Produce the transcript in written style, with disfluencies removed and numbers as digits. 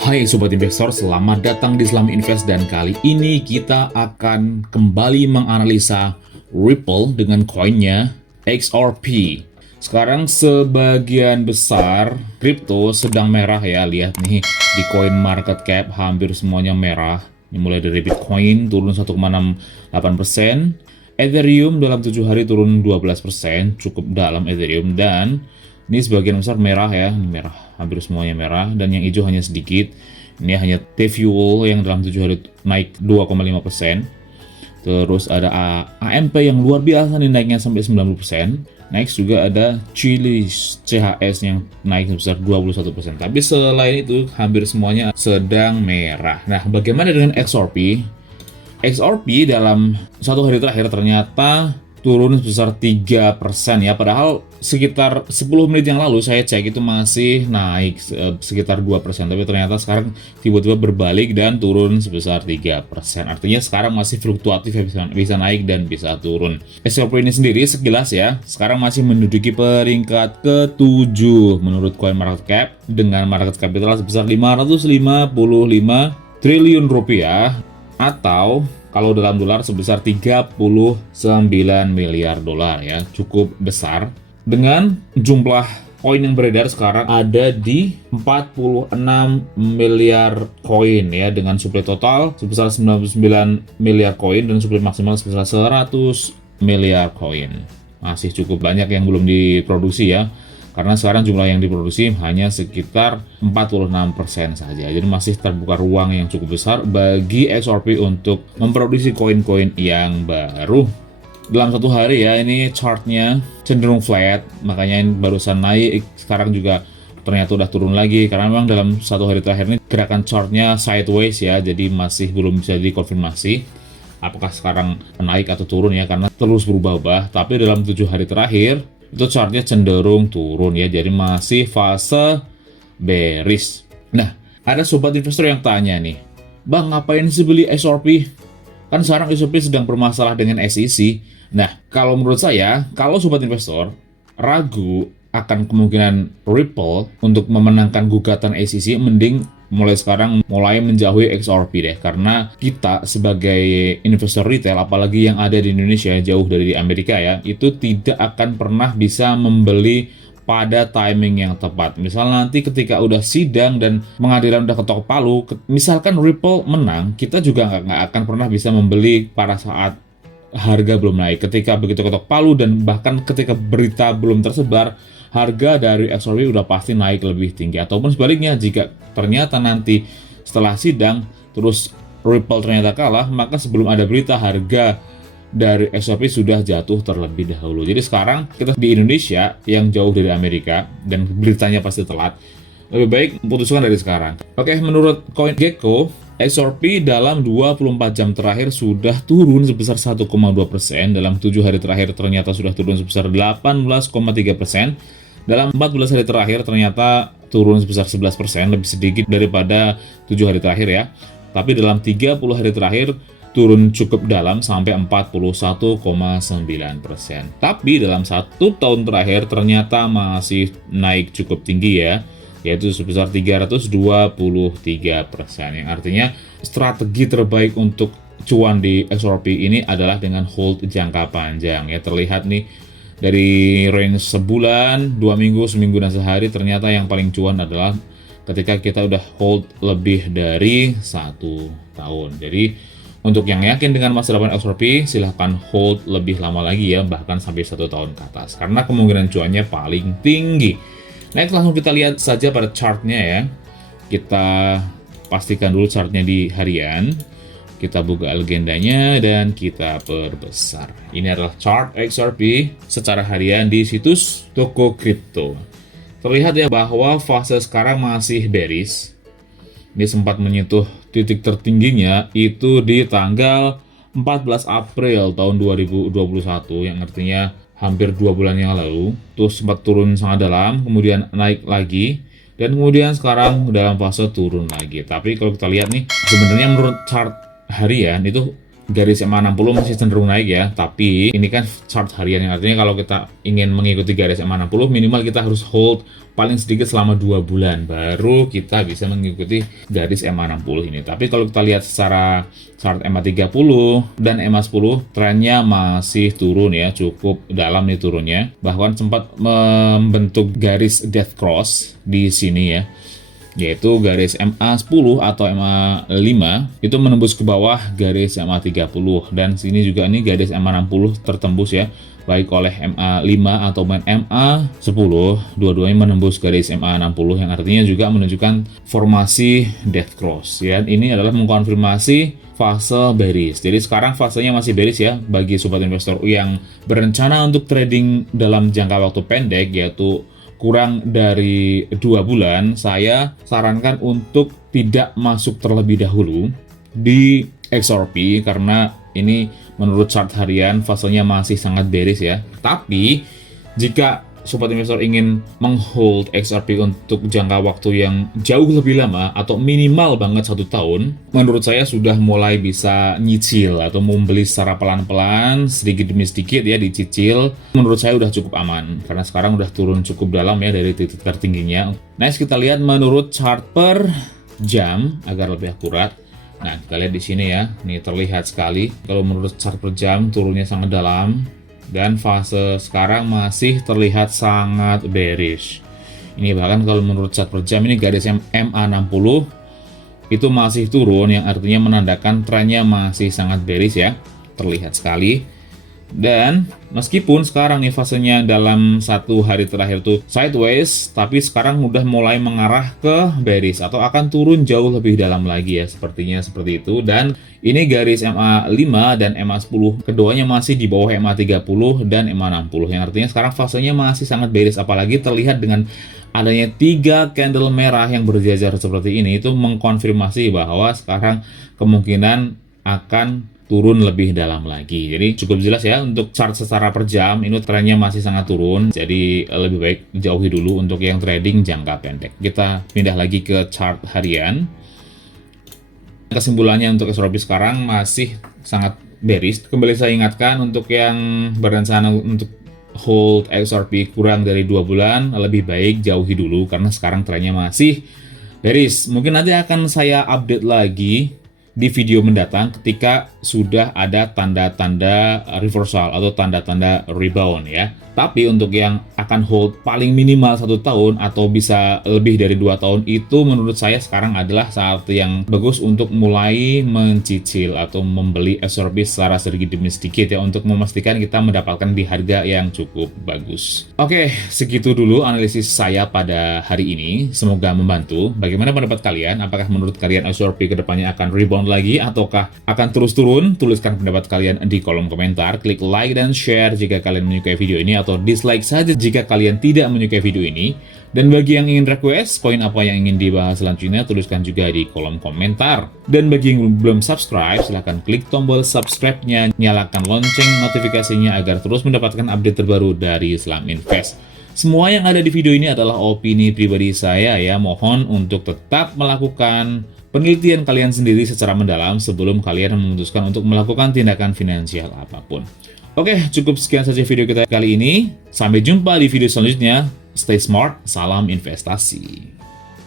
Hai Sobat Investor, selamat datang di Islami Invest dan kali ini kita akan kembali menganalisa Ripple dengan koinnya XRP. Sekarang sebagian besar kripto sedang merah ya, lihat nih di coin market cap hampir semuanya merah. Ini mulai dari Bitcoin turun 1,68%, Ethereum dalam 7 hari turun 12%, cukup dalam Ethereum, dan ini sebagian besar merah ya, ini merah, hampir semuanya merah, dan yang hijau hanya sedikit. Ini hanya T-Fuel yang dalam 7 hari naik 2,5%. Terus ada AMP yang luar biasa nih naiknya sampai 90%. Next juga ada Chiliz CHS yang naik sebesar 21%. Tapi selain itu hampir semuanya sedang merah. Nah, bagaimana dengan XRP? XRP dalam satu hari terakhir ternyata turun sebesar 3% ya, padahal sekitar 10 menit yang lalu saya cek itu masih naik sekitar 2%, tapi ternyata sekarang tiba-tiba berbalik dan turun sebesar 3%. Artinya sekarang masih fluktuatif ya, bisa naik dan bisa turun. XRP ini sendiri sekilas ya, sekarang masih menduduki peringkat ke-7 menurut CoinMarketCap dengan market capital sebesar 555 triliun rupiah, atau kalau dalam dolar sebesar 39 miliar dolar ya, cukup besar. Dengan jumlah koin yang beredar sekarang ada di 46 miliar koin ya, dengan supply total sebesar 99 miliar koin dan supply maksimal sebesar 100 miliar koin. Masih cukup banyak yang belum diproduksi ya, karena sekarang jumlah yang diproduksi hanya sekitar 46% saja. Jadi masih terbuka ruang yang cukup besar bagi XRP untuk memproduksi koin-koin yang baru. Dalam satu hari ya, ini chartnya cenderung flat, makanya ini barusan naik, sekarang juga ternyata udah turun lagi, karena memang dalam satu hari terakhir ini gerakan chartnya sideways ya, jadi masih belum bisa dikonfirmasi apakah sekarang naik atau turun ya, karena terus berubah-ubah. Tapi dalam 7 hari terakhir itu chartnya cenderung turun ya, jadi masih fase bearish. Nah, ada sobat investor yang tanya nih, Bang, ngapain sih beli XRP? Kan sekarang XRP sedang bermasalah dengan SEC. Nah, kalau menurut saya, kalau sobat investor ragu akan kemungkinan Ripple untuk memenangkan gugatan SEC, mending mulai sekarang mulai menjauhi XRP deh, karena kita sebagai investor retail, apalagi yang ada di Indonesia jauh dari Amerika ya, itu tidak akan pernah bisa membeli pada timing yang tepat. Misal nanti ketika udah sidang dan pengadilan udah ketok palu, misalkan Ripple menang, kita juga nggak akan pernah bisa membeli pada saat harga belum naik. Ketika begitu ketok palu dan bahkan ketika berita belum tersebar, harga dari XRP udah pasti naik lebih tinggi. Ataupun sebaliknya, jika ternyata nanti setelah sidang terus Ripple ternyata kalah, maka sebelum ada berita harga dari XRP sudah jatuh terlebih dahulu. Jadi sekarang kita di Indonesia yang jauh dari Amerika dan beritanya pasti telat, lebih baik memutuskan dari sekarang. Oke, menurut CoinGecko, XRP dalam 24 jam terakhir sudah turun sebesar 1,2%. Dalam 7 hari terakhir ternyata sudah turun sebesar 18,3%. Dalam 14 hari terakhir ternyata turun sebesar 11%, lebih sedikit daripada 7 hari terakhir ya. Tapi dalam 30 hari terakhir turun cukup dalam sampai 41,9%. Tapi dalam 1 tahun terakhir ternyata masih naik cukup tinggi ya, yaitu sebesar 323%. Yang artinya strategi terbaik untuk cuan di XRP ini adalah dengan hold jangka panjang ya. Terlihat nih dari range sebulan, 2 minggu, seminggu, dan sehari, ternyata yang paling cuan adalah ketika kita udah hold lebih dari 1 tahun. Jadi untuk yang yakin dengan masa depan XRP, silahkan hold lebih lama lagi ya, bahkan sampai 1 tahun ke atas, karena kemungkinan cuannya paling tinggi. Next, langsung kita lihat saja pada chartnya ya. Kita pastikan dulu chartnya di harian. Kita buka legendanya dan kita perbesar. Ini adalah chart XRP secara harian di situs toko kripto. Terlihat ya bahwa fase sekarang masih bearish. Ini sempat menyentuh titik tertingginya itu di tanggal 14 April tahun 2021, yang artinya hampir 2 bulan yang lalu. Terus sempat turun sangat dalam, kemudian naik lagi, dan kemudian sekarang dalam fase turun lagi. Tapi kalau kita lihat nih, sebenarnya menurut chart harian itu garis EMA 60 masih cenderung naik ya, tapi ini kan chart harian, yang artinya kalau kita ingin mengikuti garis EMA 60 minimal kita harus hold paling sedikit selama 2 bulan baru kita bisa mengikuti garis EMA 60 ini. Tapi kalau kita lihat secara chart EMA 30 dan EMA 10 trennya masih turun ya, cukup dalam nih turunnya, bahkan sempat membentuk garis death cross di sini ya, yaitu garis MA 10 atau MA 5 itu menembus ke bawah garis MA 30, dan sini juga nih garis MA 60 tertembus ya, baik oleh MA 5 atau MA 10, dua-duanya menembus garis MA 60 yang artinya juga menunjukkan formasi death cross ya. Ini adalah mengkonfirmasi fase bearish. Jadi sekarang fasenya masih bearish ya bagi sobat investor yang berencana untuk trading dalam jangka waktu pendek, yaitu kurang dari 2 bulan. Saya sarankan untuk tidak masuk terlebih dahulu di XRP karena ini menurut chart harian fasenya masih sangat bearish ya. Tapi jika sobat investor ingin menghold XRP untuk jangka waktu yang jauh lebih lama atau minimal banget 1 tahun, menurut saya sudah mulai bisa nyicil atau membeli secara pelan-pelan sedikit demi sedikit ya, dicicil. Menurut saya udah cukup aman karena sekarang udah turun cukup dalam ya dari titik tertingginya. Next kita lihat menurut chart per jam agar lebih akurat. Nah, kita lihat di sini ya, ini terlihat sekali kalau menurut chart per jam turunnya sangat dalam. Dan fase sekarang masih terlihat sangat bearish. Ini bahkan kalau menurut chart per jam ini garis MA 60 itu masih turun, yang artinya menandakan trennya masih sangat bearish ya. Terlihat sekali. Dan meskipun sekarang nih fasenya dalam 1 hari terakhir tuh sideways, tapi sekarang udah mulai mengarah ke bearish atau akan turun jauh lebih dalam lagi ya, sepertinya seperti itu. Dan ini garis MA 5 dan MA 10 keduanya masih di bawah MA 30 dan MA 60, yang artinya sekarang fasenya masih sangat bearish, apalagi terlihat dengan adanya 3 candle merah yang berjajar seperti ini, itu mengkonfirmasi bahwa sekarang kemungkinan akan turun lebih dalam lagi. Jadi cukup jelas ya untuk chart secara per jam ini trennya masih sangat turun. Jadi lebih baik jauhi dulu untuk yang trading jangka pendek. Kita pindah lagi ke chart harian. Kesimpulannya untuk XRP sekarang masih sangat bearish. Kembali saya ingatkan untuk yang berencana untuk hold XRP kurang dari 2 bulan, lebih baik jauhi dulu karena sekarang trennya masih bearish. Mungkin nanti akan saya update lagi di video mendatang ketika sudah ada tanda-tanda reversal atau tanda-tanda rebound ya. Tapi untuk yang akan hold paling minimal 1 tahun atau bisa lebih dari 2 tahun, itu menurut saya sekarang adalah saat yang bagus untuk mulai mencicil atau membeli XRP secara sedikit demi sedikit ya, untuk memastikan kita mendapatkan di harga yang cukup bagus. Oke, segitu dulu analisis saya pada hari ini. Semoga membantu. Bagaimana pendapat kalian? Apakah menurut kalian XRP kedepannya akan rebound lagi ataukah akan terus turun? Tuliskan pendapat kalian di kolom komentar. Klik like dan share jika kalian menyukai video ini, atau dislike saja jika kalian tidak menyukai video ini. Dan bagi yang ingin request koin apa yang ingin dibahas selanjutnya, tuliskan juga di kolom komentar. Dan bagi yang belum subscribe, silahkan klik tombol subscribe-nya, nyalakan lonceng notifikasinya agar terus mendapatkan update terbaru dari Islam Invest. Semua yang ada di video ini adalah opini pribadi saya ya, mohon untuk tetap melakukan penelitian kalian sendiri secara mendalam sebelum kalian memutuskan untuk melakukan tindakan finansial apapun. Oke, cukup sekian saja video kita kali ini. Sampai jumpa di video selanjutnya. Stay smart, salam investasi.